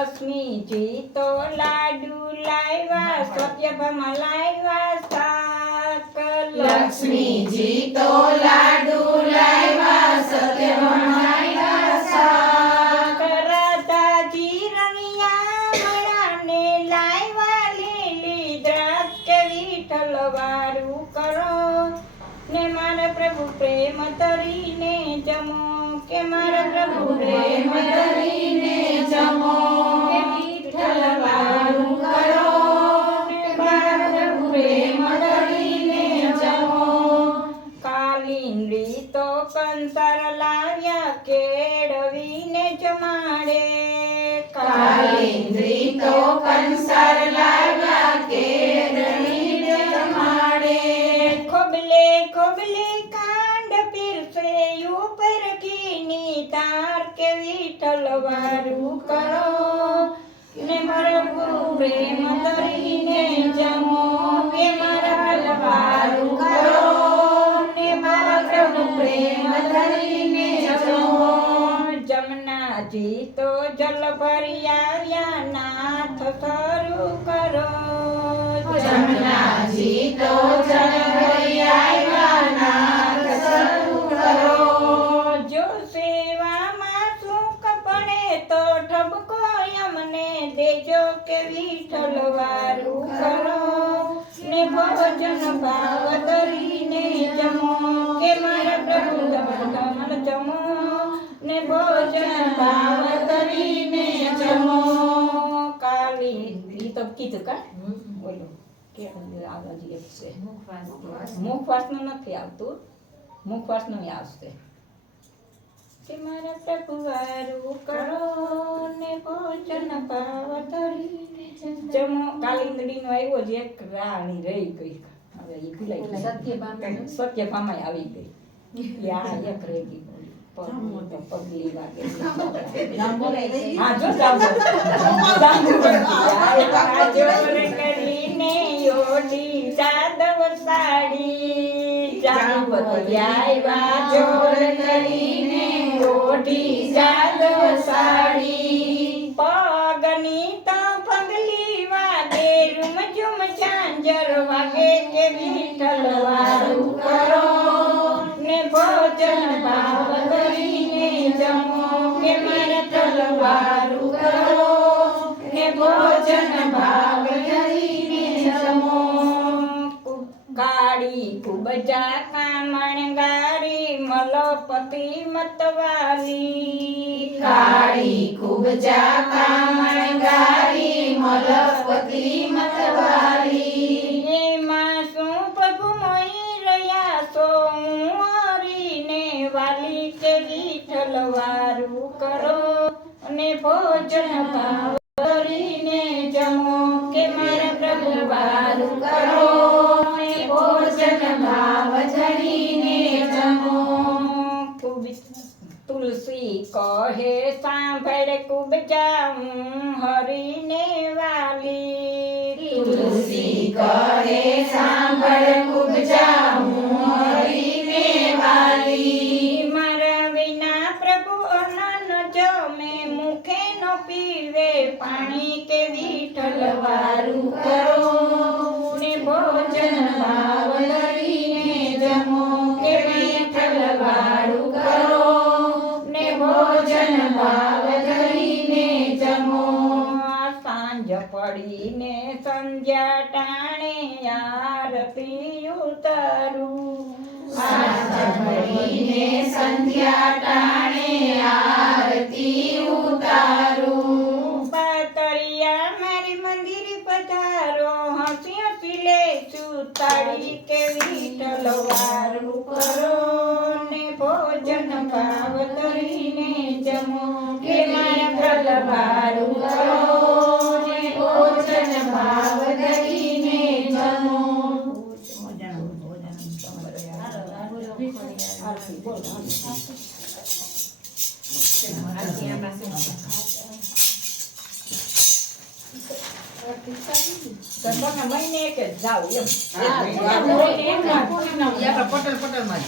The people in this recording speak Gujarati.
લક્ષ્મીજી તો લાડુ લાવ્યા સત્યભામા લાવ્યા શાક લક્ષ્મીજી તો લાડુ લાવ્યા સત્યભામા શાક રાધાજી રણિયા મણાને લાવ્યા લીલી દ્રાક્ષ કે વિઠ્ઠલ વારું કરો. ને મારા પ્રભુ પ્રેમ તરીને જમો કે મારા પ્રભુ પ્રેમ કંસાર લાવ્યા કેળવીને જમાડે. કાલિંદ્રી તો કંસાર લાવ્યા કેળવીને જમાડે. ખોબલે ખોબલે કાંડ પીરસે ઉપર કીની તાર કે વિઠલ વારું કરો. ને મારા પ્રેમ કરીને જમો કે મારા જમનાજી તો જલ ભરી આવ્યા નાથ શરૂ કરો. જમનાજી તો જલ ભરી આવ્યા નાથ શરૂ કરો. જો સેવામાં સુખ પડે તો ઠબકો અમને દેજો કે વિઠ્ઠલ વારું કરો. ને ભોજન ભાવ ને ભોજન ભાવ કરીને જમો. કાલી. તો કીધું કા? બોલો. કે આગળ છે મુખવાસનું નથી આવતું. મુખવાસનું આવશે. કે મારા પ્રભુ વારું કરો ને ભોજન ભાવ ધરીને જમો. કાલિંદડીનો આવ્યો જ એક રાણી રહી ગઈ. હવે એ ભૂલાઈ સત્ય સત્યભામાય આવી ગઈ. યા એક રહી ગઈ. પગલી વાગે જાંબુ. જાંબુ સાડી જાંબુવતી આવ્યા જોર કરીને યોડી સાડી પગની તો પગલી વાગે રૂમ ઝુમ ચાંજર વાગે કે વિઠ્ઠલ તલવારું કરો ને ભોજન ભાવ કરીને જમો કાળી ખૂબ જા કામણ ગારી મલપતિ મતવાલી. કાળી ખૂબ જા કામણ મલપતિ મતવારી એમાં શું પ્રભુ મોહી રહ્યા છો? હું હરીને વાલી કે વારું કરો. અને ભોજન કરીને જમો કે મારા પ્રભુ વારું કરો. અને ભોજન ભાવ ધરીને જમો. તુલસી કહે, સાંભળ ખૂબ જાઉં હરીને વાલી. તુલસી કહે, સાંભળ ખૂબ જાઉં પાણી કે વિઠ્ઠલ વારું કરો. ને ભોજન ભાવ લઈને જમો. કે વિઠ્ઠલ વારું કરો. ને ભોજન ભાવ લઈને જમો. સાંજ પડીને સંધ્યા ટાણે આરતી ઉતરું. સાંજ પડીને સંધ્યા ટાણે સુતાડી કે વિઠ્ઠલ વારું કરો ને ભોજન ભાવ ધરીને જમો કે પ્રભુ વારું કરો ને ભોજન ભાવ ધરીને જમો બોલો પટેલ પટલમાં